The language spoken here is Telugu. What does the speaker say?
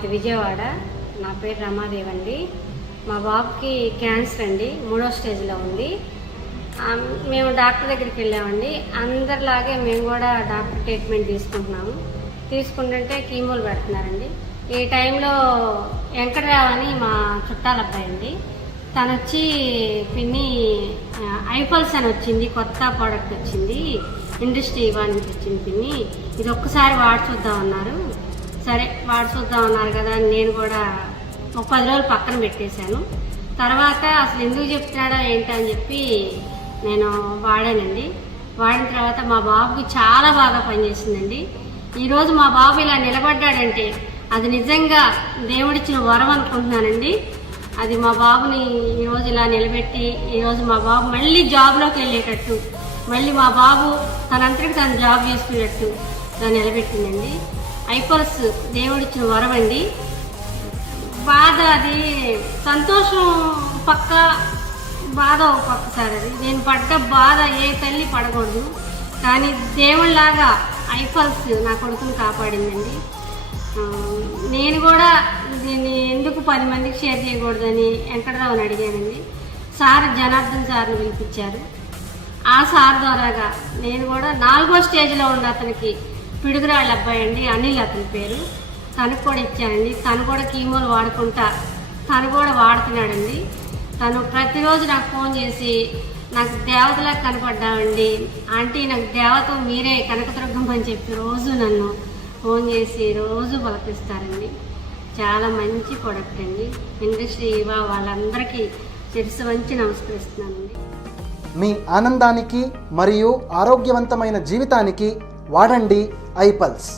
మాది విజయవాడ. నా పేరు రమాదేవి అండి. మా బాబుకి క్యాన్సర్ అండి, 3వ స్టేజ్లో ఉంది. మేము డాక్టర్ దగ్గరికి వెళ్ళామండి. అందరిలాగే మేము కూడా డాక్టర్ ట్రీట్మెంట్ తీసుకుంటుంటే కీమోలు పెడుతున్నారండి. ఈ టైంలో వెంకటరావు అని మా చుట్టాల అబ్బాయి అండి, తను వచ్చి పిన్ని ఐపల్స్ అని వచ్చింది, కొత్త ప్రోడక్ట్ వచ్చింది, ఇండస్ట్రీ ఇవ్వాలి నుంచి వచ్చింది పిన్ని, ఇది ఒక్కసారి వాడి చూద్దామన్నారు. సరే వాడి చూద్దామన్నారు కదా అని నేను కూడా ఒక 10 రోజులు పక్కన పెట్టేశాను. తర్వాత అసలు ఎందుకు చెప్తున్నాడో ఏంటో అని చెప్పి నేను వాడానండి. వాడిన తర్వాత మా బాబుకి చాలా బాగా పనిచేసిందండి. ఈరోజు మా బాబు ఇలా నిలబడ్డాడంటే అది నిజంగా దేవుడిచ్చిన వరం అనుకుంటున్నానండి. అది మా బాబుని ఈరోజు ఇలా నిలబెట్టి ఈరోజు మా బాబు మళ్ళీ జాబ్లోకి వెళ్ళేటట్టు, మళ్ళీ మా బాబు తనంతటికి తను జాబ్ చేసుకునేటట్టు ఇలా నిలబెట్టిందండి. ఐపల్స్ దేవుడిచ్చిన వరం అండి. బాధ అది సంతోషం పక్క, బాధ ఒక పక్క సార్. అది నేను పడ్డ బాధ ఏ తల్లి పడకూడదు, కానీ దేవుళ్ళలాగా ఐపల్స్ నా కొడుకుని కాపాడిందండి. నేను కూడా దీన్ని ఎందుకు 10 మందికి షేర్ చేయకూడదని వెంకటరావుని అడిగానండి. సార్ జనార్దన్ సార్ని పిలిపించారు. ఆ సార్ ద్వారాగా నేను కూడా 4వ స్టేజ్లో ఉన్న అతనికి పిడుగురాళ్ళ అబ్బాయి అండి, అనిల్ అతని పేరు, తనకు కూడా ఇచ్చానండి. తను కూడా కీమోలు వాడుకుంటా తను కూడా వాడుతున్నాడండి. తను ప్రతిరోజు నాకు ఫోన్ చేసి నాకు దేవతలా కనపడ్డామండి ఆంటీ, నాకు దేవత మీరే, కనకదుర్గమ్మ అని చెప్పి రోజు నన్ను ఫోన్ చేసి రోజు పలకరిస్తారండి. చాలా మంచి ప్రోడక్ట్ అండి. ఇండస్ట్రీ వాళ్ళందరికీ శిరస్సు వంచి నమస్కరిస్తున్నానండి. మీ ఆనందానికి మరియు ఆరోగ్యవంతమైన జీవితానికి వాడండి ఐపల్స్.